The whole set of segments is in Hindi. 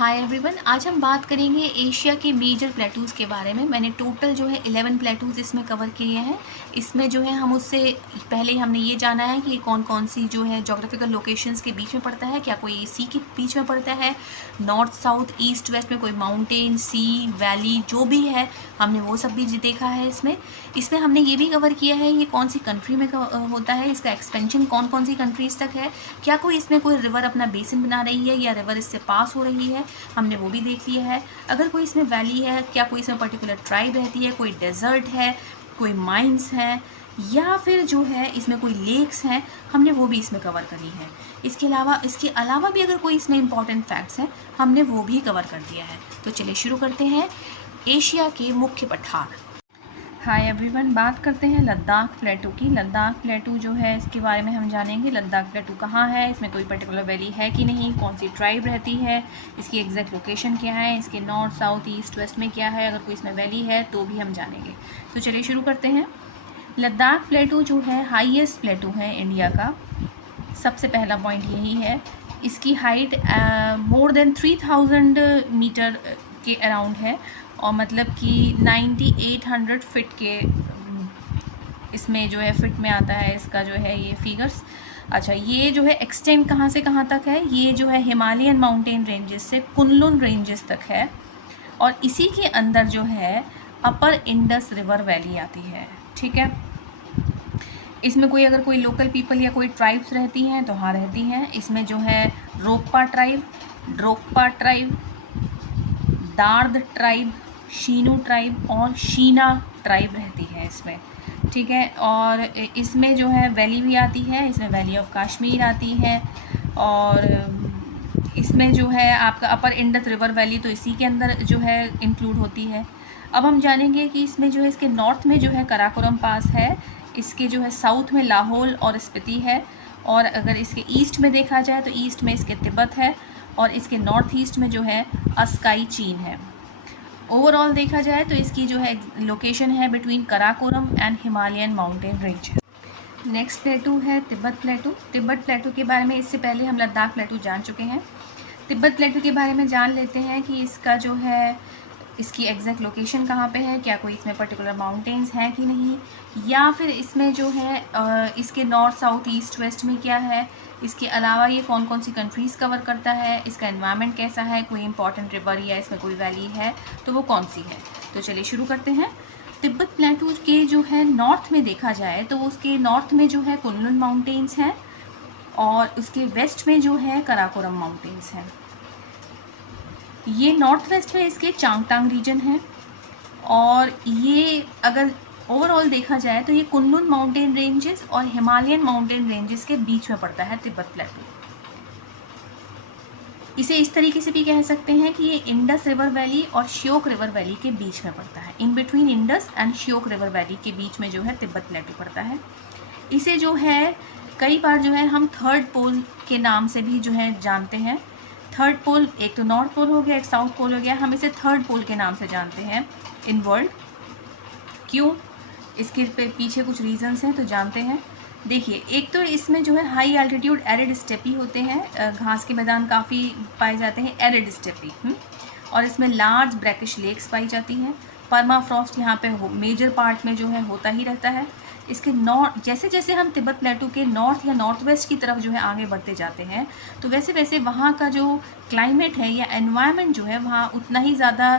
हाय एवरीवन, आज हम बात करेंगे एशिया के मेजर प्लेटूज़ के बारे में। मैंने टोटल जो है 11 प्लेटूज़ इसमें कवर किए हैं। इसमें जो है हम उससे पहले हमने ये जाना है कि कौन कौन सी जो है जोग्राफिकल लोकेशंस के बीच में पड़ता है, क्या कोई सी के बीच में पड़ता है, नॉर्थ साउथ ईस्ट वेस्ट में कोई माउंटेन सी वैली जो भी है हमने वो सब भी देखा है। इसमें हमने ये भी कवर किया है ये कौन सी कंट्री में होता है, इसका एक्सपेंशन कौन कौन सी कंट्रीज़ तक है, क्या कोई इसमें कोई रिवर अपना बेसिन बना रही है या रिवर इससे पास हो रही है, हमने वो भी देख लिया है। अगर कोई इसमें वैली है, क्या कोई इसमें पर्टिकुलर ट्राइब रहती है, कोई डेजर्ट है, कोई माइंस है या फिर जो है इसमें कोई लेक्स हैं, हमने वो भी इसमें कवर करी है। इसके अलावा भी अगर कोई इसमें इंपॉर्टेंट फैक्ट्स हैं हमने वो भी कवर कर दिया है। तो चलिए शुरू करते हैं एशिया के मुख्य पठार। हाय एवरीवन, बात करते हैं लद्दाख प्लेटू की। लद्दाख प्लेटू जो है इसके बारे में हम जानेंगे। लद्दाख प्लेटू कहाँ है, इसमें कोई पर्टिकुलर वैली है कि नहीं, कौन सी ट्राइब रहती है, इसकी एग्जैक्ट लोकेशन क्या है, इसके नॉर्थ साउथ ईस्ट वेस्ट में क्या है, अगर कोई इसमें वैली है तो भी हम जानेंगे। तो चलिए शुरू करते हैं। लद्दाख प्लेटू जो है हाईएस्ट प्लेटू है इंडिया का। सबसे पहला पॉइंट यही है। इसकी हाइट मोर देन 3000 मीटर के अराउंड है और मतलब कि 9800 फिट के इसमें जो है फिट में आता है इसका जो है ये फिगर्स। अच्छा, ये जो है एक्सटेंड कहाँ से कहाँ तक है, ये जो है हिमालयन माउंटेन रेंजेस से कुनलुन रेंजेस तक है और इसी के अंदर जो है अपर इंडस रिवर वैली आती है। ठीक है, इसमें कोई अगर कोई लोकल पीपल या कोई ट्राइब्स रहती हैं तो हाँ रहती हैं। इसमें जो है Rokpa tribe, Drokpa tribe, Dard tribe, Shinu tribe और शीना ट्राइब रहती है इसमें। ठीक है, और इसमें जो है वैली भी आती है, इसमें वैली ऑफ कश्मीर आती है और इसमें जो है आपका अपर इंडस रिवर वैली तो इसी के अंदर जो है इंक्लूड होती है। अब हम जानेंगे कि इसमें जो है इसके नॉर्थ में जो है कराकोरम पास है, इसके जो है साउथ में लाहौल और स्पीति है और अगर इसके ईस्ट में देखा जाए तो ईस्ट में इसके तिब्बत है और इसके नॉर्थ ईस्ट में जो है अस्काई चीन है। ओवरऑल देखा जाए तो इसकी जो है लोकेशन है between Karakoram and Himalayan mountain range. Next प्लेटू है तिब्बत प्लेटू। तिब्बत प्लेटू के बारे में इससे पहले हम लद्दाख प्लेटू जान चुके हैं। तिब्बत प्लेटू के बारे में जान लेते हैं कि इसका जो है इसकी एग्जैक्ट लोकेशन कहाँ पे है, क्या कोई इसमें पर्टिकुलर माउंटेन्स हैं कि नहीं, या फिर इसमें जो है इसके नॉर्थ साउथ ईस्ट वेस्ट में क्या है, इसके अलावा ये कौन कौन सी कंट्रीज़ कवर करता है, इसका एनवायरनमेंट कैसा है, कोई इंपॉर्टेंट रिवर या इसमें कोई वैली है तो वो कौन सी है। तो चलिए शुरू करते हैं। तिब्बत प्लेटू के जो है नॉर्थ में देखा जाए तो उसके नॉर्थ में जो है कुनलुन माउंटेन्स हैं और उसके वेस्ट में जो है कराकोरम माउंटेन्स हैं। ये नॉर्थ वेस्ट में इसके चांगतांग रीजन है और ये अगर ओवरऑल देखा जाए तो ये कुनलुन माउंटेन रेंजेस और हिमालयन माउंटेन रेंजेस के बीच में पड़ता है तिब्बत प्लेटू। इसे इस तरीके से भी कह सकते हैं कि ये इंडस रिवर वैली और श्योक रिवर वैली के बीच में पड़ता है। In between Indus and Shyok river valley के बीच में जो है तिब्बत प्लेटू पड़ता है। इसे जो है कई बार जो है हम थर्ड पोल के नाम से भी जो है जानते हैं। थर्ड पोल, एक तो नॉर्थ पोल हो गया, एक साउथ पोल हो गया, हम इसे थर्ड पोल के नाम से जानते हैं इन वर्ल्ड। क्यों, इसके पीछे कुछ रीजंस हैं तो जानते हैं। देखिए, एक तो इसमें जो है हाई एल्टीट्यूड एरिड स्टेपी होते हैं, घास के मैदान काफ़ी पाए जाते हैं एरिड स्टेपी, और इसमें लार्ज ब्रैकिश लेक्स पाई जाती हैं। परमाफ्रॉस्ट यहाँ पे मेजर पार्ट में जो है होता ही रहता है। इसके नॉर्थ जैसे जैसे हम तिब्बत प्लेटू के नॉर्थ या नॉर्थ वेस्ट की तरफ जो है आगे बढ़ते जाते हैं तो वैसे वैसे वहाँ का जो क्लाइमेट है या एनवायरनमेंट जो है वहाँ उतना ही ज़्यादा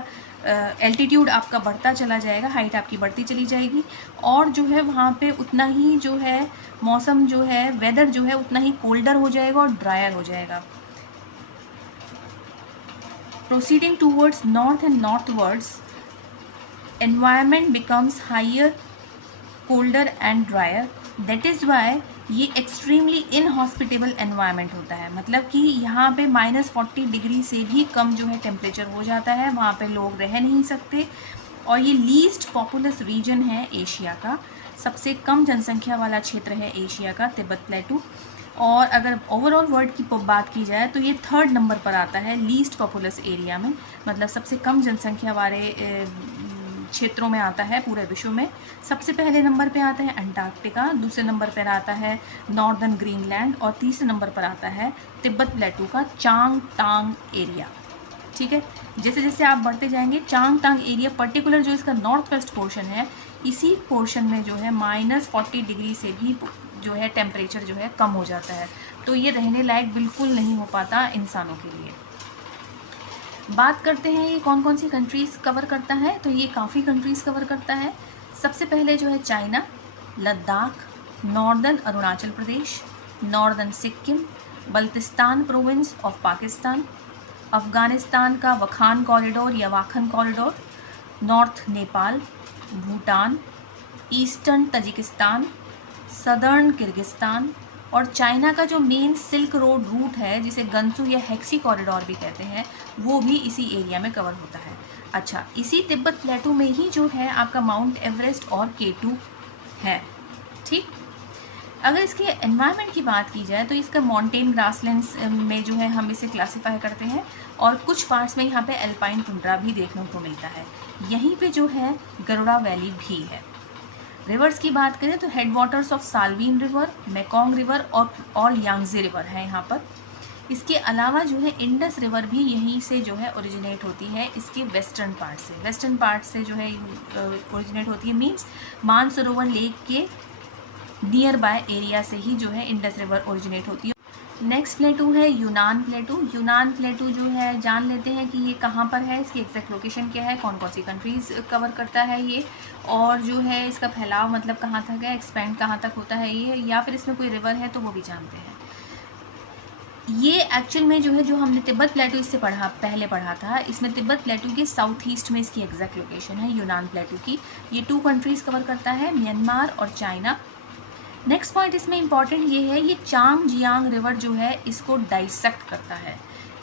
एल्टीट्यूड आपका बढ़ता चला जाएगा, हाइट आपकी बढ़ती चली जाएगी और जो है वहाँ पे उतना ही जो है मौसम जो है वेदर जो है उतना ही कोल्डर हो जाएगा और ड्रायर हो जाएगा। Proceeding towards north and northwards environment becomes higher, colder and drier. That is why ये एक्सट्रीमली इनहॉस्पिटेबल एनवायरनमेंट होता है। मतलब कि यहाँ पे -40 डिग्री से भी कम जो है टेम्परेचर हो जाता है, वहाँ पे लोग रह नहीं सकते और ये लीस्ट पॉपुलस रीजन है एशिया का। सबसे कम जनसंख्या वाला क्षेत्र है एशिया का तिब्बत प्लेटू। और अगर ओवरऑल वर्ल्ड की बात की जाए तो ये थर्ड नंबर पर आता है लीस्ट पॉपुलस एरिया में, मतलब सबसे कम जनसंख्या वाले क्षेत्रों में आता है पूरे विश्व में। सबसे पहले नंबर पे आता है अंटार्कटिका, दूसरे नंबर पर आता है नॉर्दर्न ग्रीनलैंड और तीसरे नंबर पर आता है तिब्बत प्लेटू का चांगतांग एरिया। ठीक है। जैसे जैसे आप बढ़ते जाएंगे चांगतांग एरिया पर्टिकुलर जो इसका नॉर्थ वेस्ट पोर्शन है, इसी पोर्शन में जो है -40 डिग्री से भी जो है टेम्परेचर जो है कम हो जाता है, तो ये रहने लायक बिल्कुल नहीं हो पाता इंसानों के लिए। बात करते हैं ये कौन कौन सी कंट्रीज़ कवर करता है, तो ये काफ़ी कंट्रीज़ कवर करता है। सबसे पहले जो है China, Ladakh, northern Arunachal Pradesh, northern Sikkim, Baltistan province of Pakistan, Afghanistan का वखान कॉरिडोर या Wakhan corridor, north Nepal, Bhutan, eastern Tajikistan, southern Kyrgyzstan, और चाइना का जो मेन सिल्क रोड रूट है जिसे गंसू या हेक्सी कॉरिडोर भी कहते हैं, वो भी इसी एरिया में कवर होता है। अच्छा, इसी तिब्बत प्लेटू में ही जो है आपका माउंट एवरेस्ट और K2 है। ठीक, अगर इसके एनवायरनमेंट की बात की जाए तो इसका माउंटेन ग्रासलैंड्स में जो है हम इसे क्लासिफाई करते हैं, और कुछ पार्ट्स में यहाँ पे एल्पाइन टुंड्रा भी देखने को मिलता है। यहीं पे जो है गरुड़ा वैली भी है। रिवर्स की बात करें तो headwaters of Salween river, Mekong river और यांगजे रिवर है यहाँ पर। इसके अलावा जो है इंडस रिवर भी यहीं से जो है ओरिजिनेट होती है, इसके वेस्टर्न पार्ट से जो है ओरिजिनेट होती है, मीन्स मानसरोवर लेक के नियर बाय एरिया से ही जो है इंडस रिवर ओरिजिनेट होती है। नेक्स्ट प्लेटू है यूनान प्लेटू। यूनान प्लेटू जो है जान लेते हैं कि ये कहाँ पर है, इसकी एग्जैक्ट लोकेशन क्या है, कौन कौन सी कंट्रीज़ कवर करता है ये, और जो है इसका फैलाव मतलब कहाँ तक है, एक्सपेंड कहाँ तक होता है ये, या फिर इसमें कोई रिवर है तो वो भी जानते हैं। ये एक्चुअल में जो है जो हमने तिब्बत प्लेटू इससे पहले पढ़ा था, इसमें तिब्बत प्लेटू के साउथ ईस्ट में इसकी एग्जैक्ट लोकेशन है यूनान प्लेटू की। ये 2 कंट्रीज़ कवर करता है, म्यांमार और चाइना। नेक्स्ट पॉइंट इसमें इंपॉर्टेंट ये है, ये चांग जियांग रिवर जो है इसको डाइसेक्ट करता है।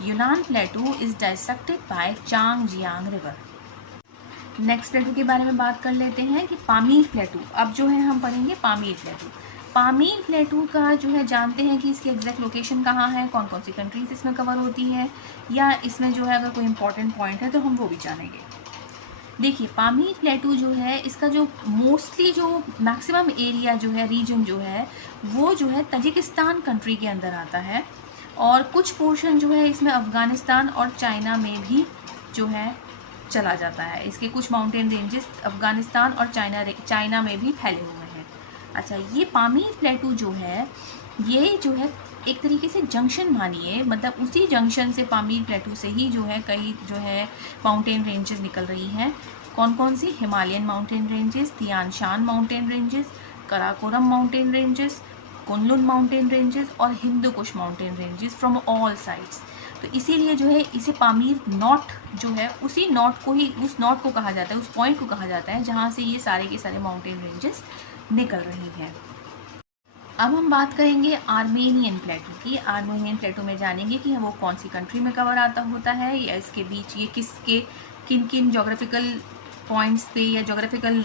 Yunnan plateau is dissected by Chang Jiang river. Next plateau के बारे में बात कर लेते हैं कि पामीर प्लेटू। अब जो है हम पढ़ेंगे पामीर प्लेटू। पामीर प्लेटू का जो है जानते हैं कि इसकी एग्जैक्ट लोकेशन कहाँ है, कौन कौन सी कंट्रीज इसमें कवर होती है, या इसमें जो है अगर कोई इंपॉर्टेंट पॉइंट है तो हम वो भी जानेंगे। देखिए, पामीर प्लेटू जो है इसका जो मोस्टली जो मैक्सिमम एरिया जो है रीजन जो है वो जो है तजिकिस्तान कंट्री के अंदर आता है, और कुछ पोर्शन जो है इसमें अफ़गानिस्तान और चाइना में भी जो है चला जाता है। इसके कुछ माउंटेन रेंजेस अफ़गानिस्तान और चाइना में भी फैले हुए हैं। अच्छा, ये पामीर प्लेटू जो है ये जो है एक तरीके से जंक्शन मानिए, मतलब उसी जंक्शन से पामीर प्लेटू से ही जो है कई जो है माउंटेन रेंजेस निकल रही हैं। कौन कौन सी? Himalayan mountain ranges, Tian Shan mountain ranges, Karakoram mountain ranges, Kunlun mountain ranges और Hindu Kush mountain ranges from all sides. तो इसीलिए जो है इसे पामीर नॉट जो है उसी नॉट को ही, उस नॉट को कहा जाता है, उस पॉइंट को कहा जाता है जहाँ से ये सारे के सारे माउंटेन रेंजेस निकल रही हैं। अब हम बात करेंगे आर्मेनियन प्लेटू की। आर्मेनियन प्लेटू में जानेंगे कि वो कौन सी कंट्री में कवर आता होता है, या इसके बीच ये किसके किन किन जोग्राफिकल पॉइंट्स पे या जोग्राफिकल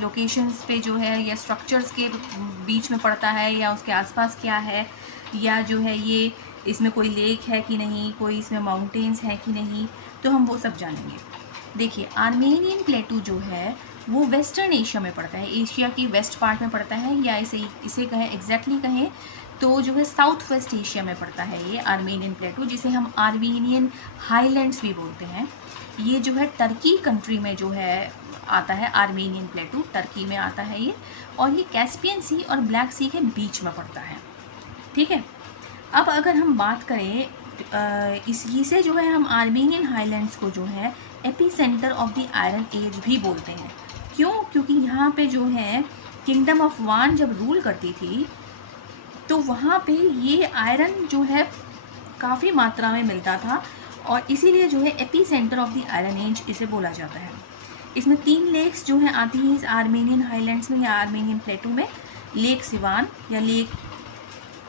लोकेशंस पे जो है या स्ट्रक्चर्स के बीच में पड़ता है, या उसके आसपास क्या है, या जो है ये इसमें कोई लेक है कि नहीं, कोई इसमें माउंटेन्स है कि नहीं, तो हम वो सब जानेंगे। देखिए, आर्मेनियन प्लेटू जो है वो वेस्टर्न एशिया में पड़ता है, एशिया की वेस्ट पार्ट में पड़ता है, या इसे कहें एग्जैक्टली कहें तो जो है साउथ वेस्ट एशिया में पड़ता है ये आर्मेनियन प्लेटू, जिसे हम आर्मेनियन हाईलैंड्स भी बोलते हैं। ये जो है टर्की कंट्री में जो है आता है आर्मेनियन प्लेटू, टर्की में आता है ये, और ये कैस्पियन सी और ब्लैक सी के बीच में पड़ता है। ठीक है, अब अगर हम बात करें इसे जो है हम आर्मेनियन हाईलैंड्स को जो है epicentre of the iron age भी बोलते हैं। क्यों? क्योंकि यहाँ पे जो है किंगडम ऑफ वान जब रूल करती थी तो वहाँ पे ये आयरन जो है काफ़ी मात्रा में मिलता था, और इसीलिए जो है epicentre of the iron age इसे बोला जाता है। इसमें 3 लेक्स जो हैं आती हैं इस आर्मेनियन हाईलैंड्स में या आर्मेनियन प्लेटू में। लेक सिवान या लेक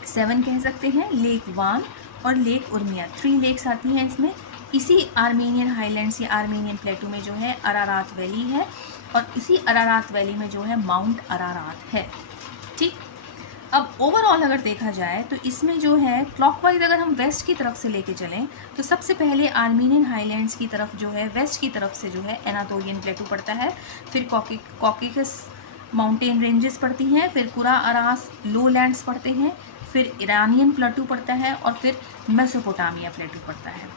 7 कह सकते हैं, लेक वान और लेक उर्मिया, 3 लेक्स आती हैं इसमें। इसी आर्मेनियन हाईलैंड्स या आर्मेनियन प्लेटू में जो है अरारात वैली है, और इसी अरारात वैली में जो है माउंट अरारात है। ठीक, अब ओवरऑल अगर देखा जाए तो इसमें जो है क्लॉकवाइज अगर हम वेस्ट की तरफ से लेके चलें तो सबसे पहले आर्मेनियन हाईलैंड्स की तरफ जो है वेस्ट की तरफ से जो है एनातोलियन प्लेटू पड़ता है, फिर कॉकेकस माउंटेन रेंजेस पड़ती हैं, फिर कुरा अरास लो लैंड्स पड़ते हैं, फिर ईरानियन प्लेटू पड़ता है, और फिर मेसोपोटामिया प्लेटू पड़ता है।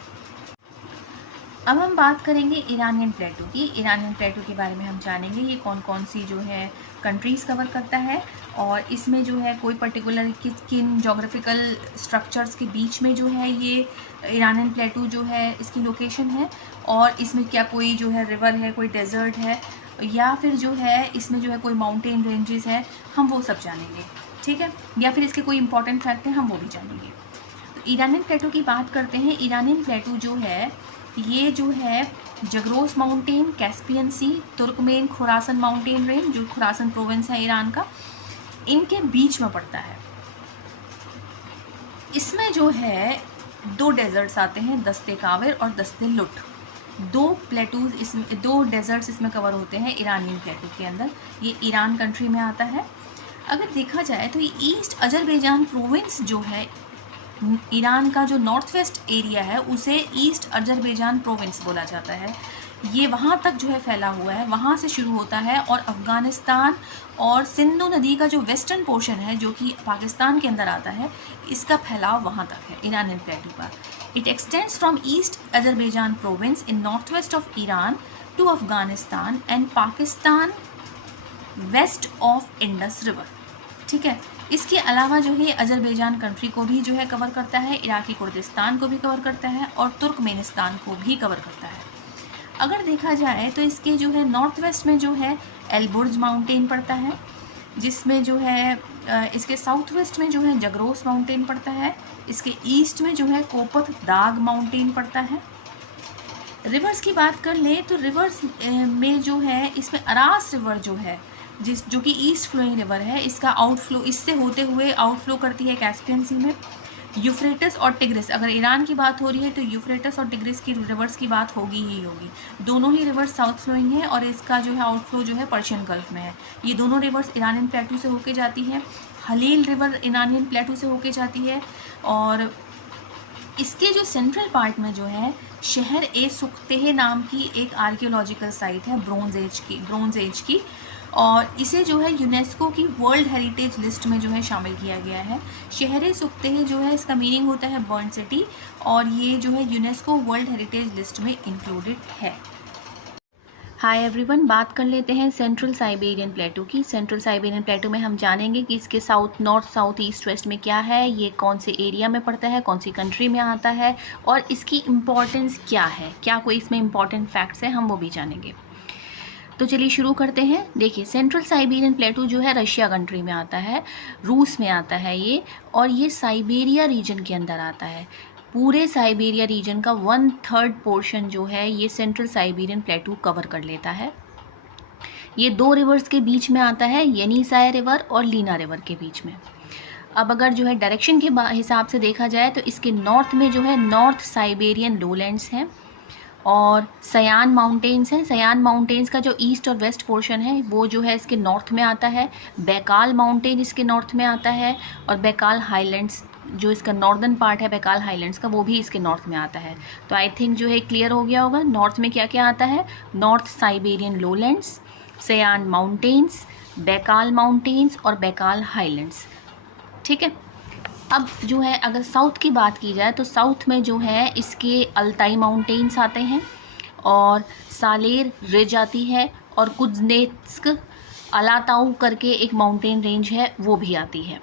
अब हम बात करेंगे ईरानियन प्लेटू की। ईरानियन प्लेटू के बारे में हम जानेंगे ये कौन कौन सी जो है कंट्रीज़ कवर करता है, और इसमें जो है कोई पर्टिकुलर किन जोग्राफिकल स्ट्रक्चर्स के बीच में जो है ये ईरानियन प्लेटू जो है इसकी लोकेशन है, और इसमें क्या कोई जो है रिवर है, कोई डेजर्ट है, या फिर जो है इसमें जो है कोई माउंटेन रेंजेस है, हम वो सब जानेंगे, ठीक है। या फिर इसके कोई इंपॉर्टेंट फैक्ट है, हम वो भी जानेंगे। तो ईरानियन प्लेटू की बात करते हैं। ईरानियन प्लेटू जो है ये जो है जगरोस माउंटेन, कैस्पियन सी, तुर्कमेन खुरासन माउंटेन रेंज, जो खुरासन प्रोविंस है ईरान का, इनके बीच में पड़ता है। इसमें जो है 2 डेजर्ट्स आते हैं, दस्ते काविर और दस्ते लुट। 2 प्लेटूज इसमें, 2 डेजर्ट्स इसमें कवर होते हैं ईरानियन प्लेटू के अंदर। ये ईरान कंट्री में आता है। अगर देखा जाए तो ये ईस्ट अजरबैजान प्रोविंस जो है, ईरान का जो नॉर्थ वेस्ट एरिया है उसे ईस्ट अजरबैजान प्रोविंस बोला जाता है। ये वहाँ तक जो है फैला हुआ है, वहाँ से शुरू होता है, और अफ़गानिस्तान और सिंधु नदी का जो वेस्टर्न पोर्शन है जो कि पाकिस्तान के अंदर आता है, इसका फैलाव वहाँ तक है ईरानियन प्लेटू का। It extends from east Azerbaijan province in north west of Iran to Afghanistan and Pakistan west of Indus river, ठीक है। इसके अलावा जो है अजरबैजान कंट्री को भी जो है कवर करता है, इराकी कुर्दिस्तान को भी कवर करता है, और तुर्कमेनिस्तान को भी कवर करता है। अगर देखा जाए तो इसके जो है नॉर्थ वेस्ट में जो है एलबुर्ज माउंटेन पड़ता है, जिसमें जो है इसके साउथ वेस्ट में जो है जगरोस माउंटेन पड़ता है, इसके ईस्ट में जो है कोपत दाग माउंटेन पड़ता है। रिवर्स की बात कर ले तो रिवर्स में जो है इसमें अरास रिवर जो है, जो कि ईस्ट फ्लोइंग रिवर है, इसका आउटफ्लो, इससे होते हुए आउटफ्लो करती है कैस्पियन सी में। यूफ्रेटस और टिग्रिस, अगर ईरान की बात हो रही है तो यूफ्रेटस और टिग्रिस की रिवर्स की बात होगी ही होगी। दोनों ही रिवर्स साउथ फ्लोइंग है, और इसका जो है आउटफ्लो जो है पर्शियन गल्फ में है। ये दोनों रिवर्स ईरानियन प्लेटू से होके जाती है। हलील रिवर ईरानियन प्लेटू से होके जाती है, और इसके जो सेंट्रल पार्ट में जो है शहर ए सुख्तेह नाम की एक आर्कियोलॉजिकल साइट है ब्रोंज एज की, और इसे जो है यूनेस्को की वर्ल्ड हेरिटेज लिस्ट में जो है शामिल किया गया है। शहर सुख्तेह जो है इसका मीनिंग होता है बर्न सिटी, और ये जो है यूनेस्को वर्ल्ड हेरिटेज लिस्ट में इंक्लूडेड है। हाय एवरीवन, बात कर लेते हैं सेंट्रल साइबेरियन प्लेटू की। सेंट्रल साइबेरियन प्लेटू में हम जानेंगे कि इसके south, north, south, east, west में क्या है, ये कौन से एरिया में पड़ता है, कौन सी कंट्री में आता है, और इसकी इम्पोर्टेंस क्या है, क्या कोई इसमें इम्पॉर्टेंट फैक्ट्स हैं, हम वो भी जानेंगे। तो चलिए शुरू करते हैं। देखिए, सेंट्रल साइबेरियन प्लेटू जो है रशिया कंट्री में आता है, रूस में आता है ये, और ये साइबेरिया रीजन के अंदर आता है। पूरे साइबेरिया रीजन का 1/3 पोर्शन जो है ये सेंट्रल साइबेरियन प्लेटू कवर कर लेता है। ये 2 रिवर्स के बीच में आता है, येनिसाय रिवर और लीना रिवर के बीच में। अब अगर जो है डायरेक्शन के हिसाब से देखा जाए तो इसके नॉर्थ में जो है नॉर्थ साइबेरियन लोलैंड्स हैं, और सयान माउंटेन्स हैं। सयान माउंटेन्स का जो ईस्ट और वेस्ट पोर्शन है वो जो है इसके नॉर्थ में आता है। बैकाल माउंटेन इसके नॉर्थ में आता है, और बैकाल हाईलैंड्स जो इसका नॉर्दर्न पार्ट है बैकाल हाईलैंड्स का, वो भी इसके नॉर्थ में आता है। तो आई थिंक जो है क्लियर हो गया होगा नॉर्थ में क्या क्या आता है। नॉर्थ साइबेरियन लोलैंड्स, सयान माउंटेन्स, बैकाल माउंटेन्स और बैकाल हाईलैंड्स, ठीक है। अब जो है अगर साउथ की बात की जाए तो साउथ में जो है इसके अल्ताई माउंटेन्स आते हैं, और सालेर रिज आती है, और कुज्नेत्स्क अलाताऊ करके एक माउंटेन रेंज है वो भी आती है।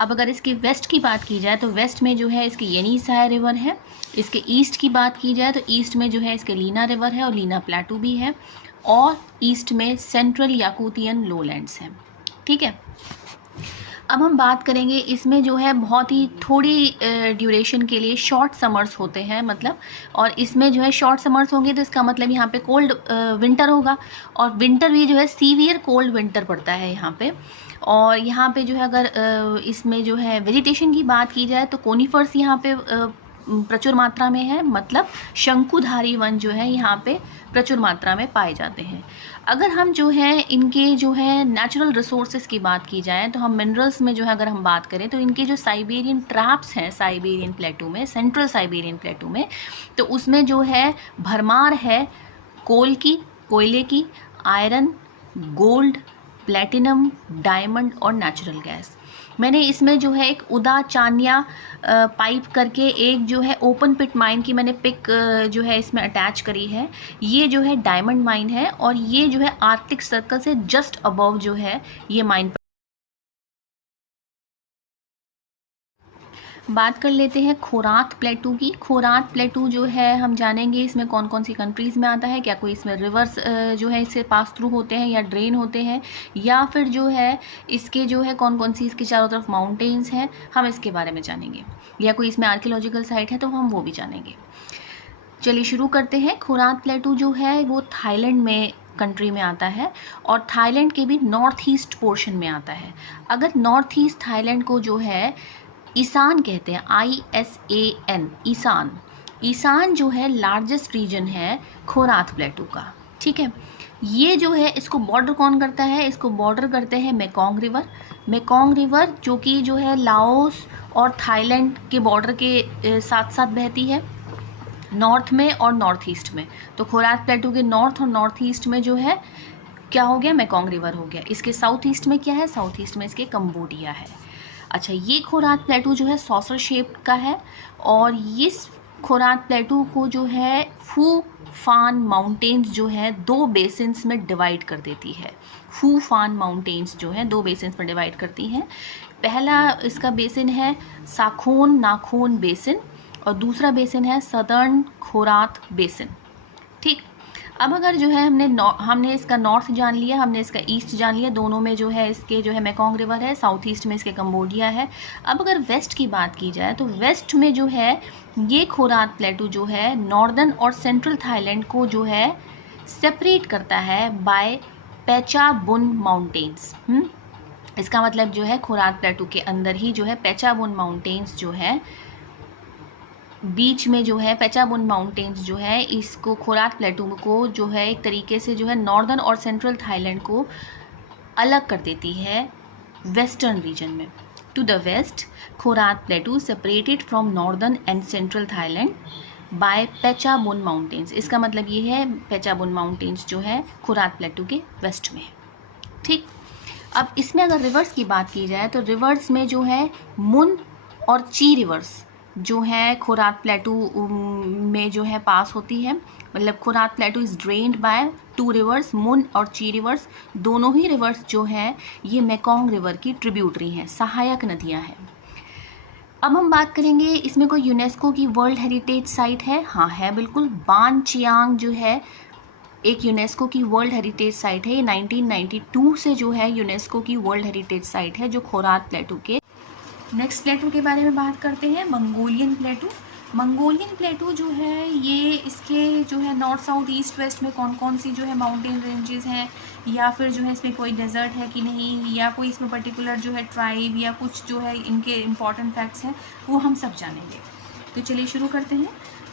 अब अगर इसके वेस्ट की बात की जाए तो वेस्ट में जो है इसके येनिसाय रिवर है। इसके ईस्ट की बात की जाए तो ईस्ट में जो है इसके लीना रिवर है, और लीना प्लेटू भी है, और ईस्ट में सेंट्रल याकूतियन लोलैंड्स हैं, ठीक है। अब हम बात करेंगे, इसमें जो है बहुत ही थोड़ी ड्यूरेशन के लिए शॉर्ट समर्स होते हैं, मतलब, और इसमें जो है शॉर्ट समर्स होंगे तो इसका मतलब यहाँ पे कोल्ड विंटर होगा, और विंटर भी जो है सीवियर कोल्ड विंटर पड़ता है यहाँ पे। और यहाँ पे जो है अगर इसमें जो है वेजिटेशन की बात की जाए तो कोनिफर्स यहाँ पे प्रचुर मात्रा में है, मतलब शंकुधारी वन जो है यहाँ पे प्रचुर मात्रा में पाए जाते हैं। अगर हम जो है इनके जो है नेचुरल रिसोर्सेज की बात की जाए तो हम मिनरल्स में जो है अगर हम बात करें तो इनके जो साइबेरियन ट्रैप्स हैं साइबेरियन प्लेटू में, सेंट्रल साइबेरियन प्लेटू में, तो उसमें जो है भरमार है कोल की, कोयले की, आयरन, गोल्ड, प्लैटिनम, डायमंड और नेचुरल गैस। मैंने इसमें जो है एक उदा चान्या पाइप करके एक जो है ओपन पिट माइन की मैंने पिक जो है इसमें अटैच करी है। ये जो है डायमंड माइन है और ये जो है आर्कटिक सर्कल से जस्ट अबव जो है ये माइन। बात कर लेते हैं खोरात प्लेटू की। खोरात प्लेटू जो है हम जानेंगे इसमें कौन कौन सी कंट्रीज़ में आता है, क्या कोई इसमें रिवर्स जो है इससे पास थ्रू होते हैं या ड्रेन होते हैं, या फिर जो है इसके जो है कौन कौन सी इसके चारों तरफ माउंटेन्स हैं, हम इसके बारे में जानेंगे, या कोई इसमें आर्कियोलॉजिकल साइट है तो हम वो भी जानेंगे। चलिए शुरू करते हैं। खोरात प्लेटू जो है वो थाईलैंड में कंट्री में आता है और थाईलैंड के भी नॉर्थ ईस्ट पोर्शन में आता है। अगर नॉर्थ ईस्ट थाईलैंड को जो है ईशान कहते हैं, ISAN, ईशान। ईशान जो है लार्जेस्ट रीजन है खोरात प्लेटू का, ठीक है। ये जो है इसको बॉर्डर कौन करता है, इसको बॉर्डर करते हैं मेकोंग रिवर। मेकोंग रिवर जो कि जो है लाओस और थाईलैंड के बॉर्डर के साथ साथ बहती है नॉर्थ में और नॉर्थ ईस्ट में। तो खोरात प्लेटू के नॉर्थ और नॉर्थ ईस्ट में जो है क्या हो गया, मेकोंग रिवर हो गया। इसके साउथ ईस्ट में क्या है, साउथ ईस्ट में इसके कंबोडिया है। अच्छा, ये खोरात प्लेटू जो है सॉसर शेप का है और इस खोरात प्लेटू को जो है फू फान माउंटेन्स जो है दो बेसिन्स में डिवाइड कर देती है। फू फान माउंटेन्स जो है दो बेसिन्स में डिवाइड करती हैं। पहला इसका बेसिन है साखोन नाखोन बेसिन और दूसरा बेसिन है सदर्न खोरात बेसिन, ठीक। अब अगर जो है हमने इसका नॉर्थ जान लिया, हमने इसका ईस्ट जान लिया, दोनों में जो है इसके जो है मेकोंग रिवर है, साउथ ईस्ट में इसके कंबोडिया है। अब अगर वेस्ट की बात की जाए तो वेस्ट में जो है ये खोरात प्लेटू जो है नॉर्दर्न और सेंट्रल थाईलैंड को जो है सेपरेट करता है बाय पेचाबुन माउंटेन्स। इसका मतलब जो है खोरात प्लेटू के अंदर ही जो है पेचाबुन माउंटेन्स जो है बीच में जो है पेचाबुन माउंटेन्स जो है इसको खोरात प्लेटू को जो है एक तरीके से जो है नॉर्दर्न और सेंट्रल थाईलैंड को अलग कर देती है वेस्टर्न रीजन में। To the west Khorat plateau separated from northern and central Thailand by Phetchabun mountains. इसका मतलब ये है पेचाबुन माउंटेन्स जो है खोरात प्लेटू के वेस्ट में है, ठीक। अब इसमें अगर रिवर्स की बात की जाए तो रिवर्स में जो है मुन और ची रिवर्स जो है खोरात प्लेटू में जो है पास होती है। मतलब Khorat plateau is drained by two rivers, Mun और ची रिवर्स। दोनों ही रिवर्स जो है ये मेकोंग रिवर की ट्रिब्यूटरी हैं, सहायक नदियां हैं। अब हम बात करेंगे इसमें कोई यूनेस्को की वर्ल्ड हेरिटेज साइट है, हाँ है बिल्कुल। बान चियांग जो है एक यूनेस्को की वर्ल्ड हेरिटेज साइट है। ये 1992 से जो है यूनेस्को की वर्ल्ड हेरिटेज साइट है जो खोरात प्लेटू के। नेक्स्ट प्लेटू के बारे में बात करते हैं, मंगोलियन प्लेटू। मंगोलियन प्लेटू जो है ये इसके जो है नॉर्थ साउथ ईस्ट वेस्ट में कौन कौन सी जो है माउंटेन रेंजेस हैं, या फिर जो है इसमें कोई डेजर्ट है कि नहीं, या कोई इसमें पर्टिकुलर जो है ट्राइब या कुछ जो है इनके इम्पॉर्टेंट फैक्ट्स हैं, वो हम सब जानेंगे। तो चलिए शुरू करते हैं।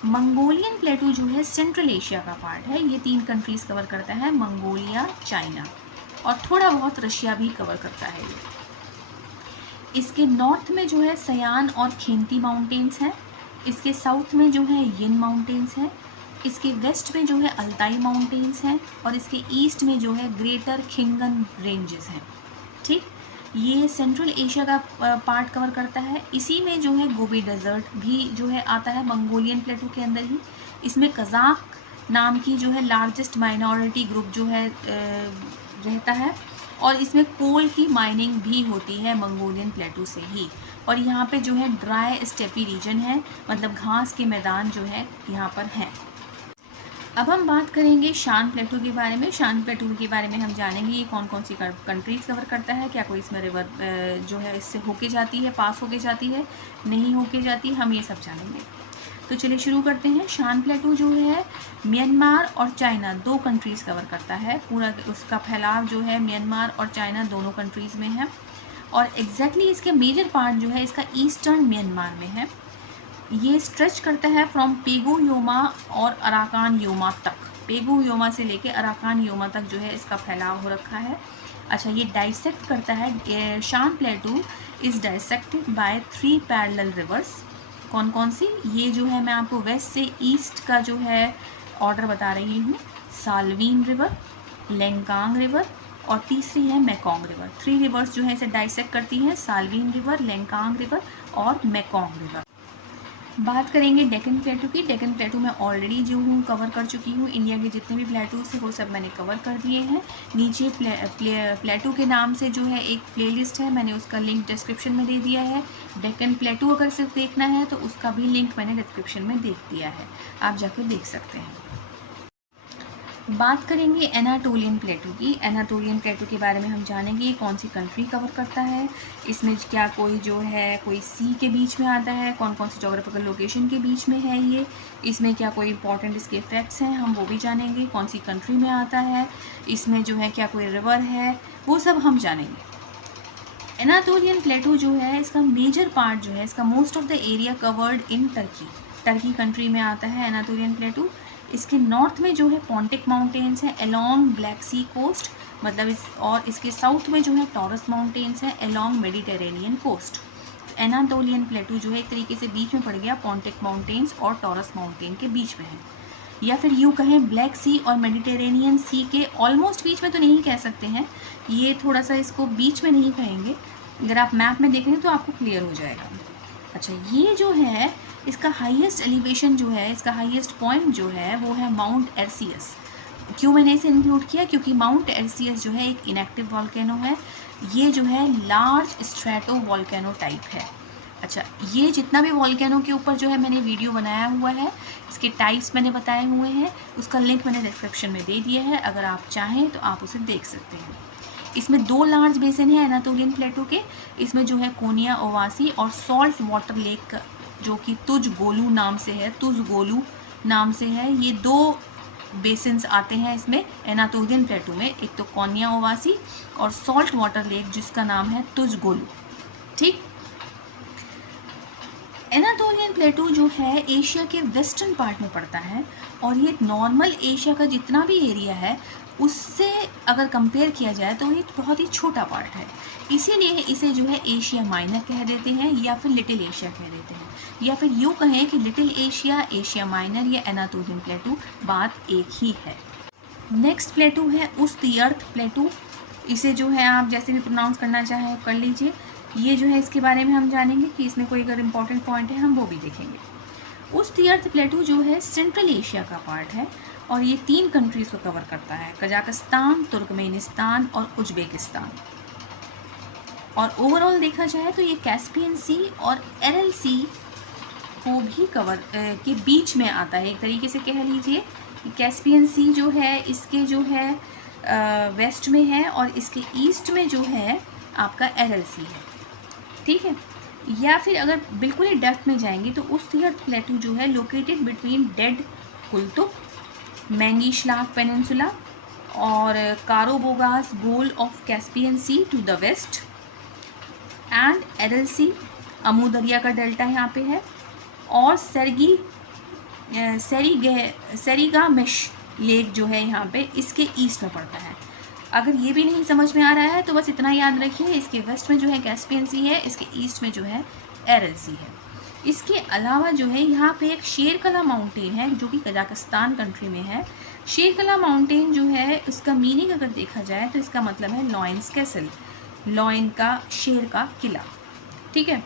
मंगोलियन प्लेटू जो है सेंट्रल एशिया का पार्ट है। ये 3 कंट्रीज़ कवर करता है, मंगोलिया, चाइना और थोड़ा बहुत रशिया भी कवर करता है। इसके नॉर्थ में जो है सयान और खेंती माउंटेन्स हैं। इसके साउथ में जो है यिन माउंटेन्स हैं। इसके वेस्ट में जो है अल्ताई माउंटेन्स हैं और इसके ईस्ट में जो है ग्रेटर खिंगन रेंजेस हैं, ठीक। ये सेंट्रल एशिया का पार्ट कवर करता है। इसी में जो है गोबी डेजर्ट भी जो है आता है मंगोलियन प्लेटू के अंदर ही। इसमें कज़ाक नाम की जो है लार्जेस्ट माइनॉरिटी ग्रुप जो है रहता है और इसमें कोल की माइनिंग भी होती है मंगोलियन प्लेटू से ही। और यहाँ पे जो है ड्राई स्टेपी रीजन है, मतलब घास के मैदान जो है यहाँ पर हैं। अब हम बात करेंगे शान प्लेटू के बारे में। शान प्लेटू के बारे में हम जानेंगे ये कौन कौन सी कंट्रीज़ कवर करता है, क्या कोई इसमें रिवर जो है इससे होके जाती है, पास होके जाती है, नहीं होके जाती, हम ये सब जानेंगे। तो चलिए शुरू करते हैं। शान प्लेटू जो है म्यांमार और चाइना 2 कंट्रीज़ कवर करता है। पूरा उसका फैलाव जो है म्यांमार और चाइना दोनों कंट्रीज़ में है और एग्जैक्टली इसके मेजर पार्ट जो है इसका ईस्टर्न म्यांमार में है। ये स्ट्रेच करता है फ्रॉम पेगो योमा और अराकान योमा तक। पेगो योमा से लेके अराकान योमा तक जो है इसका फैलाव हो रखा है। अच्छा, ये डाइसेक्ट करता है, Shan plateau is dissected by 3 parallel rivers. कौन कौन सी, ये जो है मैं आपको वेस्ट से ईस्ट का जो है ऑर्डर बता रही हूँ। साल्वीन रिवर, लेंकांग रिवर और तीसरी है मेकोंग रिवर। 3 रिवर्स जो है इसे डाइसेक्ट करती हैं, साल्वीन रिवर, लेंकांग रिवर और मेकोंग रिवर। बात करेंगे डेक्कन प्लेटू की। डेक्कन प्लेटू मैं ऑलरेडी जो हूँ कवर कर चुकी हूँ। इंडिया के जितने भी प्लेटूज थे वो सब मैंने कवर कर दिए हैं। नीचे प्लेटू के नाम से जो है एक प्लेलिस्ट है, मैंने उसका लिंक डिस्क्रिप्शन में दे दिया है। डेक्कन प्लेटू अगर सिर्फ देखना है तो उसका भी लिंक मैंने डिस्क्रिप्शन में दे दिया है, आप जाकर देख सकते हैं। बात करेंगे एनाटोलियन प्लेटू की। एनाटोलियन प्लेटू के बारे में हम जानेंगे कौन सी कंट्री कवर करता है, इसमें क्या कोई जो है कोई सी के बीच में आता है, कौन कौन सी जोग्राफिकल लोकेशन के बीच में है ये, इसमें क्या कोई इंपॉर्टेंट इसके इफेक्ट्स हैं हम वो भी जानेंगे, कौन सी कंट्री में आता है, इसमें जो है क्या कोई रिवर है, वो सब हम जानेंगे। एनाटोलियन प्लेटू जो है इसका मेजर पार्ट जो है इसका most of the area covered in Turkey country में आता है एनाटोलियन प्लेटू। इसके नॉर्थ में जो है पॉन्टिक माउंटेन्स हैं अलोंग ब्लैक सी कोस्ट, मतलब और इसके साउथ में जो है टॉरस माउंटेन्स हैं along Mediterranean coast. Anatolian plateau जो है एक तरीके से बीच में पड़ गया, पॉन्टिक माउंटेन्स और टॉरस माउंटेन के बीच में है, या फिर यूँ कहें ब्लैक सी और मेडिटेरेनियन सी के ऑलमोस्ट बीच में तो नहीं कह सकते हैं, ये थोड़ा सा इसको बीच में नहीं कहेंगे, अगर आप मैप में देखेंगे तो आपको क्लियर हो जाएगा। अच्छा, ये जो है इसका हाईएस्ट एलिवेशन जो है, इसका हाईएस्ट पॉइंट जो है वो है माउंट एर्सियस। क्यों मैंने इसे इंक्लूड किया, क्योंकि माउंट एर्सियस जो है एक इनएक्टिव वॉल्केनो है, ये जो है लार्ज स्ट्रैटो वॉल्केनो टाइप है। अच्छा, ये जितना भी वॉल्केनो के ऊपर जो है मैंने वीडियो बनाया हुआ है, इसके टाइप्स मैंने बताए हुए हैं, उसका लिंक मैंने डिस्क्रिप्शन में दे दिया है, अगर आप चाहें तो आप उसे देख सकते हैं। इसमें 2 लार्ज बेसिन है एनाटोलियन प्लेटू के, इसमें जो है कोनिया ओवासी और सॉल्ट वाटर लेक जो कि तुज गोलू नाम से है, तुज गोलू नाम से है, ये 2 बेसिन्स आते हैं इसमें एनाटोलियन प्लेटू में, एक तो कोनिया ओवासी और सॉल्ट वाटर लेक जिसका नाम है तुज गोलू। ठीक, एनाटोलियन प्लेटू जो है एशिया के वेस्टर्न पार्ट में पड़ता है और ये नॉर्मल एशिया का जितना भी एरिया है उससे अगर कंपेयर किया जाए तो ये बहुत ही छोटा पार्ट है, इसीलिए इसे जो है एशिया माइनर कह देते हैं या फिर लिटिल एशिया कह देते हैं, या फिर यूँ कहें कि लिटिल एशिया, एशिया माइनर या एनाटोलियन प्लेटू बात एक ही है। नेक्स्ट प्लेटू है उस्तयर्थ प्लेटू, इसे जो है आप जैसे भी प्रोनाउंस करना चाहें कर लीजिए। ये जो है इसके बारे में हम जानेंगे कि इसमें कोई अगर इम्पॉर्टेंट पॉइंट है हम वो भी देखेंगे। उस्तयर्थ प्लेटू जो है सेंट्रल एशिया का पार्ट है और ये 3 कंट्रीज़ को कवर करता है, कजाकिस्तान, तुर्कमेनिस्तान और उज्बेकिस्तान। और ओवरऑल देखा जाए तो ये कैस्पियन सी और एरल सी को भी कवर के बीच में आता है, एक तरीके से कह लीजिए कैस्पियन सी जो है इसके जो है वेस्ट में है और इसके ईस्ट में जो है आपका एरल सी है। ठीक है, या फिर अगर बिल्कुल ही डेप्थ में जाएंगे तो उस्तयर्थ प्लेटू जो है located between Dead Kultuk, Mangyshlak peninsula और Karabogaz Gol of Caspian sea to the west and Aral sea, Amu Darya का डेल्टा यहाँ पे है, और सेरीगामेश लेक जो है यहाँ पे इसके ईस्ट में पड़ता है। अगर ये भी नहीं समझ में आ रहा है तो बस इतना याद रखिए, इसके वेस्ट में जो है कैस्पियन सी है, इसके ईस्ट में जो है एरल सी है। इसके अलावा जो है यहाँ पे एक शेरकला माउंटेन है जो कि कजाकिस्तान कंट्री में है। शेरकला माउंटेन जो है इसका मीनिंग अगर देखा जाए तो इसका मतलब है लॉयंस कैसल, लॉयन का शेर का किला। ठीक है।